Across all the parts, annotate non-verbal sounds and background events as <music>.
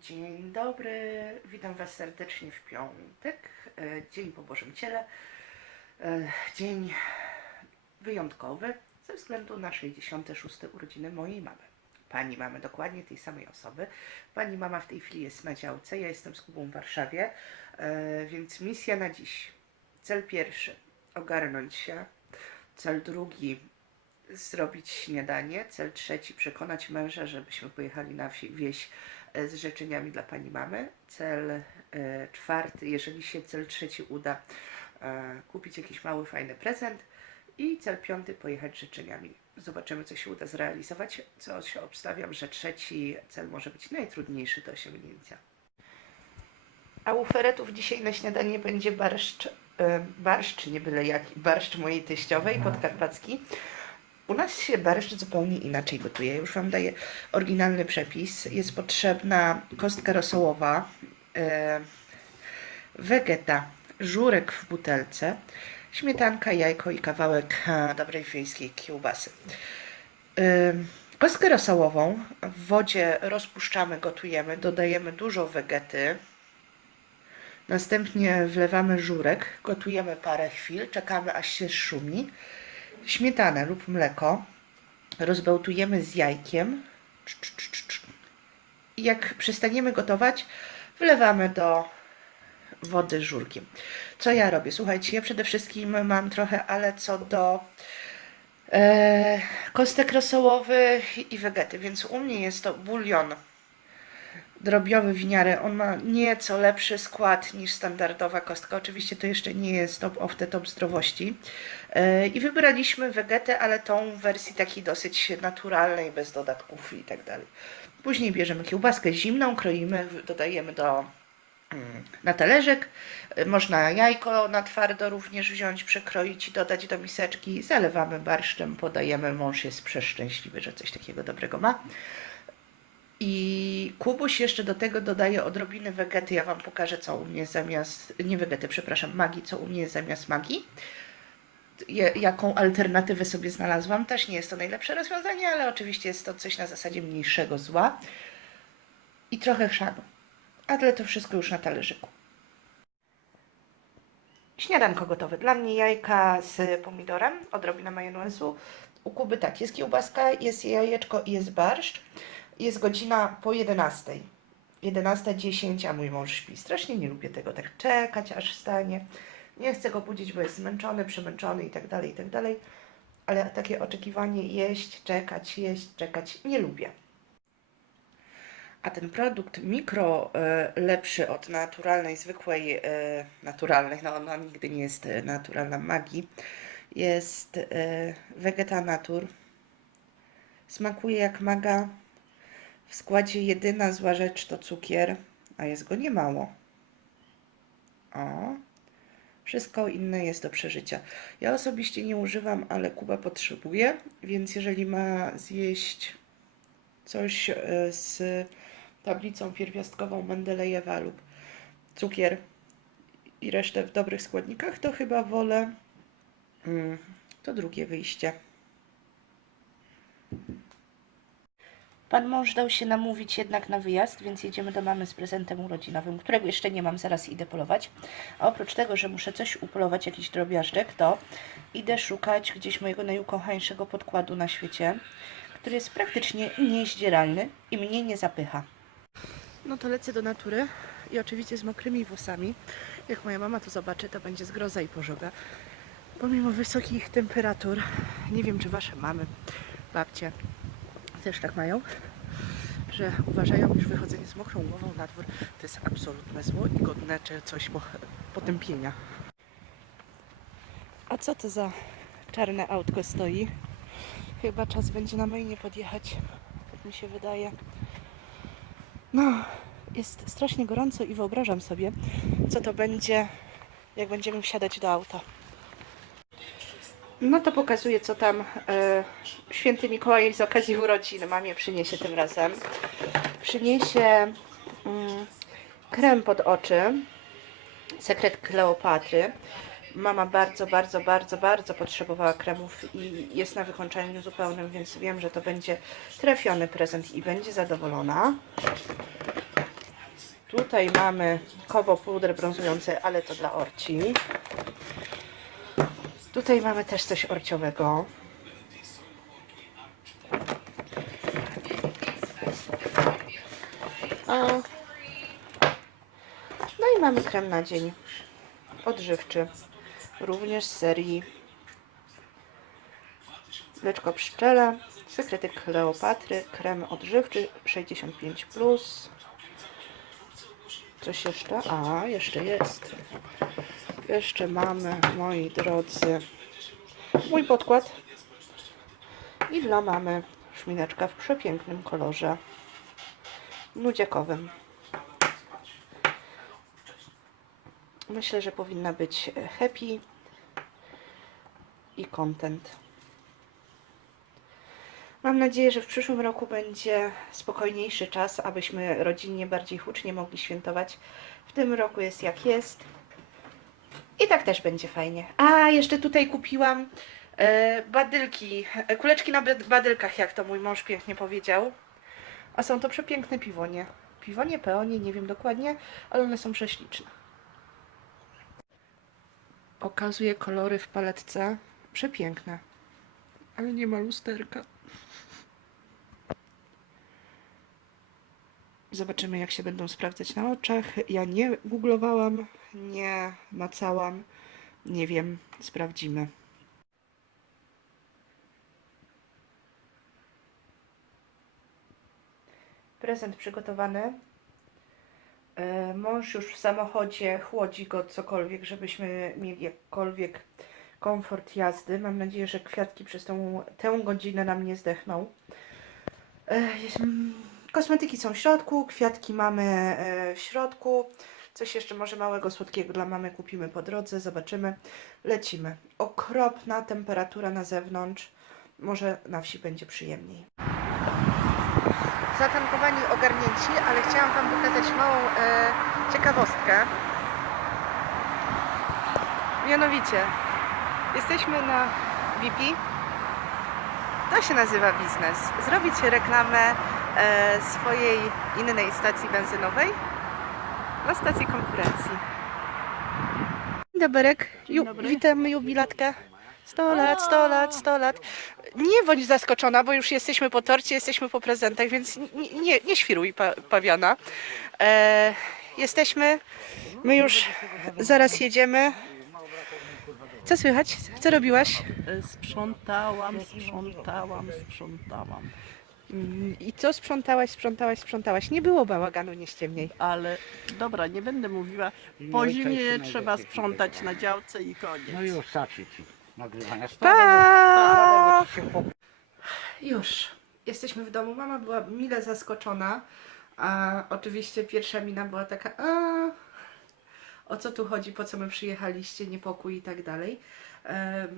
Dzień dobry, witam Was serdecznie w piątek, e, dzień po Bożym Ciele, e, dzień wyjątkowy ze względu na 66. urodziny mojej mamy. Pani mamy dokładnie tej samej osoby. Pani mama w tej chwili jest na działce, ja jestem z Kubą w Warszawie, e, więc misja na dziś. Cel pierwszy, ogarnąć się. Cel drugi, zrobić śniadanie. Cel trzeci, przekonać męża, żebyśmy pojechali na wsi- wieś e, z życzeniami dla pani mamy. Cel e, czwarty, jeżeli się cel trzeci uda, e, kupić jakiś mały, fajny prezent. I cel piąty, pojechać z życzeniami. Zobaczymy, co się uda zrealizować. Co się obstawiam, że trzeci cel może być najtrudniejszy do osiągnięcia. A u feretów dzisiaj na śniadanie będzie barszcz, barszcz nie byle jaki, barszcz mojej teściowej, podkarpacki. U nas się barszcz zupełnie inaczej gotuje. Już Wam daję oryginalny przepis. Jest potrzebna kostka rosołowa, e, wegeta, żurek w butelce, śmietanka, jajko i kawałek e, dobrej wiejskiej kiełbasy. E, Kostkę rosołową w wodzie rozpuszczamy, gotujemy, dodajemy dużo wegety. Następnie wlewamy żurek, gotujemy parę chwil, czekamy aż się szumi śmietanę lub mleko rozbełtujemy z jajkiem. I jak przestaniemy gotować, wlewamy do wody żurkiem. Co ja robię? Słuchajcie, ja przede wszystkim mam trochę, ale co do e, kostek rosołowych i wegety, więc u mnie jest to bulion drobiowy winiary. On ma nieco lepszy skład niż standardowa kostka. Oczywiście to jeszcze nie jest top of the top zdrowości. E, I wybraliśmy wegetę, ale tą w wersji takiej dosyć naturalnej, bez dodatków i tak dalej. Później bierzemy kiełbaskę zimną, kroimy, w- dodajemy do mm, na talerzyk. E, Można jajko na twardo również wziąć, przekroić i dodać do miseczki. Zalewamy barszczem, podajemy. Mąż jest przeszczęśliwy, że coś takiego dobrego ma. I Kubuś jeszcze do tego dodaje odrobiny wegety. Ja Wam pokażę, co u mnie zamiast, nie wegety, przepraszam, magii, co u mnie zamiast magii. Je, jaką alternatywę sobie znalazłam. Też nie jest to najlepsze rozwiązanie, ale oczywiście jest to coś na zasadzie mniejszego zła. I trochę chrzanu. Ale to wszystko już na talerzyku. Śniadanko gotowe. Dla mnie jajka z pomidorem, odrobina majonezu. U Kuby tak, jest kiełbaska, jest jajeczko i jest barszcz. Jest godzina po 11. 11.10, a mój mąż śpi. Strasznie nie lubię tego, tak czekać aż wstanie. Nie chcę go budzić, bo jest zmęczony, przemęczony i tak dalej, i tak dalej. Ale takie oczekiwanie jeść, czekać, jeść, czekać nie lubię. A ten produkt mikro e, lepszy od naturalnej, zwykłej, e, naturalnej, no ona nigdy nie jest e, naturalna magii, jest Vegeta Natur. Smakuje jak maga. W składzie jedyna zła rzecz to cukier, a jest go niemało. O, wszystko inne jest do przeżycia. Ja osobiście nie używam, ale Kuba potrzebuje, więc jeżeli ma zjeść coś e, z tablicą pierwiastkową Mendelejewa lub cukier i resztę w dobrych składnikach, to chyba wolę mm, to drugie wyjście. Pan mąż dał się namówić jednak na wyjazd, więc jedziemy do mamy z prezentem urodzinowym, którego jeszcze nie mam, zaraz idę polować. A oprócz tego, że muszę coś upolować, jakiś drobiażdżek, to idę szukać gdzieś mojego najukochańszego podkładu na świecie, który jest praktycznie niezdzieralny i mnie nie zapycha. No to lecę do natury i oczywiście z mokrymi włosami. Jak moja mama to zobaczy, to będzie zgroza i pożoga. Pomimo wysokich temperatur, nie wiem czy wasze mamy, babcie też tak mają, że uważają, iż wychodzenie z mokrą głową na dwór to jest absolutne zło i godne czy coś po, potępienia. A co to za czarne autko stoi? Chyba czas będzie na myjnie podjechać, tak mi się wydaje. No, jest strasznie gorąco i wyobrażam sobie, co to będzie, jak będziemy wsiadać do auta. No to pokazuję, co tam e, święty Mikołaj z okazji urodzin mamie przyniesie tym razem. Przyniesie mm, krem pod oczy, sekret Kleopatry. Mama bardzo, bardzo, bardzo, bardzo potrzebowała kremów i jest na wykończeniu zupełnym, więc wiem, że to będzie trafiony prezent i będzie zadowolona. Tutaj mamy kowo puder brązujący, ale to dla orci. Tutaj mamy też coś orciowego. No i mamy krem na dzień. Odżywczy. Również z serii Leczko pszczela, sekrety Kleopatry, krem odżywczy 65+. Plus. Coś jeszcze? A, jeszcze jest. Jeszcze mamy, moi drodzy, mój podkład. I dla mamy szmineczka w przepięknym kolorze nudziakowym. Myślę, że powinna być happy i content. Mam nadzieję, że w przyszłym roku będzie spokojniejszy czas, abyśmy rodzinnie bardziej hucznie mogli świętować. W tym roku jest jak jest. I tak też będzie fajnie. A, jeszcze tutaj kupiłam e, badylki, e, kuleczki na bad- badylkach, jak to mój mąż pięknie powiedział. A są to przepiękne piwonie. Piwonie, peonie, nie wiem dokładnie, ale one są prześliczne. Pokazuję kolory w paletce. Przepiękne. Ale nie ma lusterka. Zobaczymy, jak się będą sprawdzać na oczach. Ja nie googlowałam, nie macałam. Nie wiem, sprawdzimy. Prezent przygotowany. E, Mąż już w samochodzie chłodzi go cokolwiek, żebyśmy mieli jakkolwiek komfort jazdy. Mam nadzieję, że kwiatki przez tą, tę godzinę nam nie zdechną. E, mm, Kosmetyki są w środku, kwiatki mamy e, w środku. Coś jeszcze może małego, słodkiego dla mamy kupimy po drodze, zobaczymy. Lecimy. Okropna temperatura na zewnątrz. Może na wsi będzie przyjemniej. Zatankowani, ogarnięci, ale chciałam Wam pokazać małą e, ciekawostkę. Mianowicie, jesteśmy na BP. To się nazywa biznes. Zrobić reklamę e, swojej innej stacji benzynowej na stacji konkurencji. Dzień Doberek, Ju, witamy jubilatkę. 100 lat, 100 lat, 100 lat. Nie bądź zaskoczona, bo już jesteśmy po torcie, jesteśmy po prezentach, więc nie, nie, nie świruj, pa, pawiana. E, jesteśmy, my już zaraz jedziemy. Co słychać? Co robiłaś? E, Sprzątałam, sprzątałam, sprzątałam. I co sprzątałaś, sprzątałaś, sprzątałaś? Nie było bałaganu, nie ściemniej. Ale dobra, nie będę mówiła. Po No i zimie trzeba najlepiej sprzątać na działce i koniec. No już starczy ci nagrywania. Pa! Po- Już. Jesteśmy w domu. Mama była mile zaskoczona. A oczywiście pierwsza mina była taka, a o co tu chodzi, po co my przyjechaliście, niepokój i tak dalej.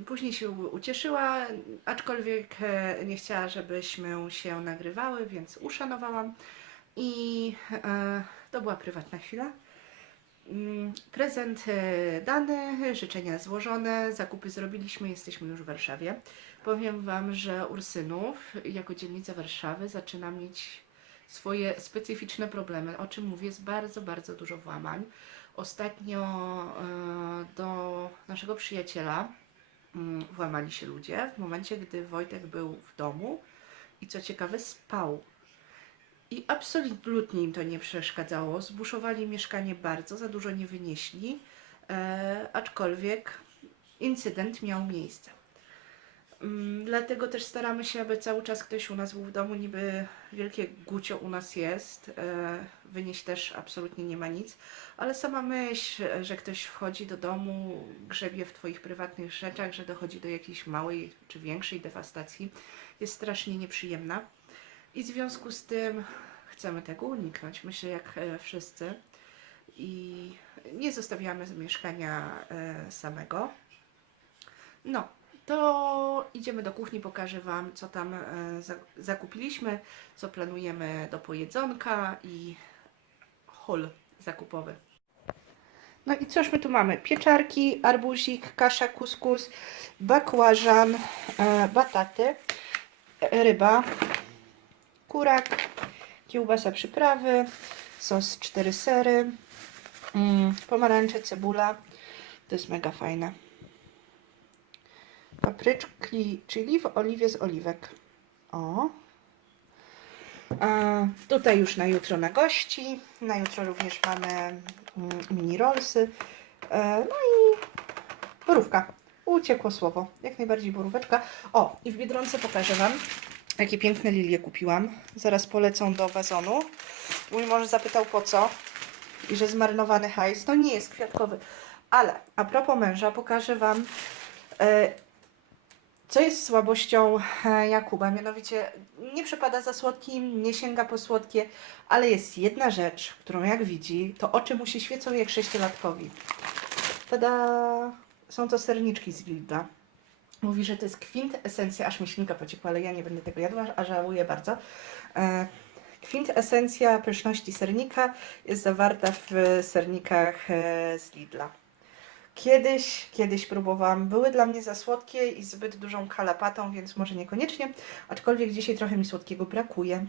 Później się ucieszyła, aczkolwiek e, nie chciała, żebyśmy się nagrywały, więc uszanowałam. I e, to była prywatna chwila. Mm, Prezent e, dany, życzenia złożone, zakupy zrobiliśmy, jesteśmy już w Warszawie. Powiem Wam, że Ursynów jako dzielnica Warszawy zaczyna mieć swoje specyficzne problemy, o czym mówię, jest bardzo, bardzo dużo włamań. Ostatnio e, do naszego przyjaciela mm, włamali się ludzie w momencie, gdy Wojtek był w domu i co ciekawe spał. I absolutnie im to nie przeszkadzało. Zbuszowali mieszkanie bardzo, za dużo nie wynieśli, e, aczkolwiek incydent miał miejsce. Mm, Dlatego też staramy się, aby cały czas ktoś u nas był w domu. Niby wielkie gucio u nas jest, e, wynieść też absolutnie nie ma nic, ale sama myśl, że ktoś wchodzi do domu, grzebie w Twoich prywatnych rzeczach, że dochodzi do jakiejś małej czy większej dewastacji, jest strasznie nieprzyjemna. I w związku z tym chcemy tego uniknąć. Myślę, jak e, wszyscy. I nie zostawiamy mieszkania e, samego. No, to idziemy do kuchni, pokażę Wam, co tam e, za- zakupiliśmy, co planujemy do pojedzonka i hol zakupowy. No i cóż my tu mamy? Pieczarki, arbuzik, kasza, kuskus, bakłażan, e, bataty, ryba, kurak, kiełbasa przyprawy, sos cztery sery, mm, pomarańcze, cebula. To jest mega fajne. Papryczki chili w oliwie z oliwek. O. A tutaj już na jutro na gości. Na jutro również mamy mm, mini rollsy. E, No i borówka. Uciekło słowo. Jak najbardziej boróweczka. O, i w Biedronce pokażę Wam, jakie piękne lilie kupiłam. Zaraz polecą do wazonu. Mój mąż zapytał po co i że zmarnowany hajs. To nie jest kwiatkowy. Ale a propos męża, pokażę Wam, e, co jest słabością e, Jakuba. Mianowicie nie przepada za słodkim, nie sięga po słodkie, ale jest jedna rzecz, którą jak widzi, to oczy mu się świecą jak sześciolatkowi. Tada! Są to serniczki z Lidla. Mówi, że to jest kwintesencja, aż mi ślinka pociekła, ale ja nie będę tego jadła, a żałuję bardzo. E, Kwintesencja pyszności sernika jest zawarta w sernikach e, z Lidla. Kiedyś, kiedyś próbowałam, były dla mnie za słodkie i zbyt dużą kalapatą, więc może niekoniecznie, aczkolwiek dzisiaj trochę mi słodkiego brakuje.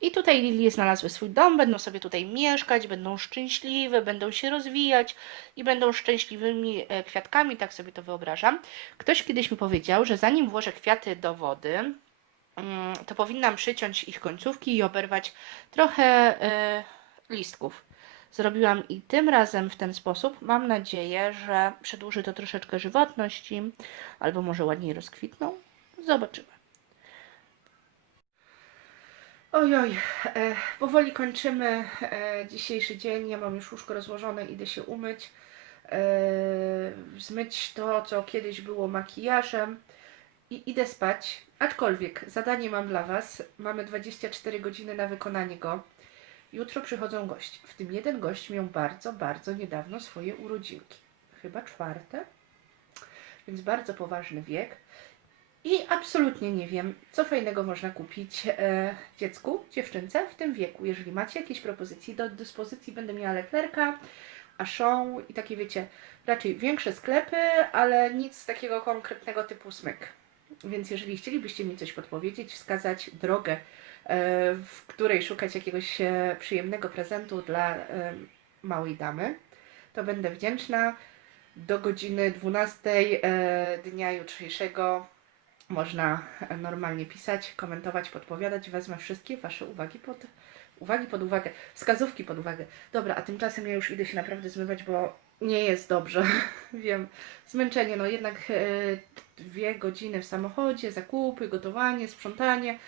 I tutaj lilie znalazły swój dom, będą sobie tutaj mieszkać, będą szczęśliwe, będą się rozwijać i będą szczęśliwymi e, kwiatkami, tak sobie to wyobrażam. Ktoś kiedyś mi powiedział, że zanim włożę kwiaty do wody, mm, to powinnam przyciąć ich końcówki i oberwać trochę e, listków. Zrobiłam i tym razem w ten sposób. Mam nadzieję, że przedłuży to troszeczkę żywotności, albo może ładniej rozkwitną. Zobaczymy. Ojoj, e, powoli kończymy e, dzisiejszy dzień. Ja mam już łóżko rozłożone, idę się umyć, e, zmyć to, co kiedyś było makijażem i idę spać. Aczkolwiek zadanie mam dla Was. Mamy 24 godziny na wykonanie go. Jutro przychodzą goście. W tym jeden gość miał bardzo, bardzo niedawno swoje urodzinki. Chyba czwarte. Więc bardzo poważny wiek. I absolutnie nie wiem, co fajnego można kupić e, dziecku, dziewczynce w tym wieku. Jeżeli macie jakieś propozycje do dyspozycji, będę miała Leclerca, Auchan i takie wiecie, raczej większe sklepy, ale nic takiego konkretnego typu smyk. Więc jeżeli chcielibyście mi coś podpowiedzieć, wskazać drogę, w której szukać jakiegoś e, przyjemnego prezentu dla e, małej damy, to będę wdzięczna. Do godziny 12 e, dnia jutrzejszego można e, normalnie pisać, komentować, podpowiadać. Wezmę wszystkie Wasze uwagi pod, uwagi pod uwagę, wskazówki pod uwagę. Dobra, a tymczasem ja już idę się naprawdę zmywać, bo nie jest dobrze. <laughs> Wiem, zmęczenie, no jednak e, dwie godziny w samochodzie, zakupy, gotowanie, sprzątanie.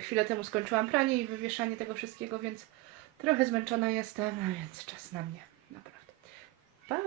Chwilę temu skończyłam pranie i wywieszanie tego wszystkiego, więc trochę zmęczona jestem, więc czas na mnie, naprawdę. Pa!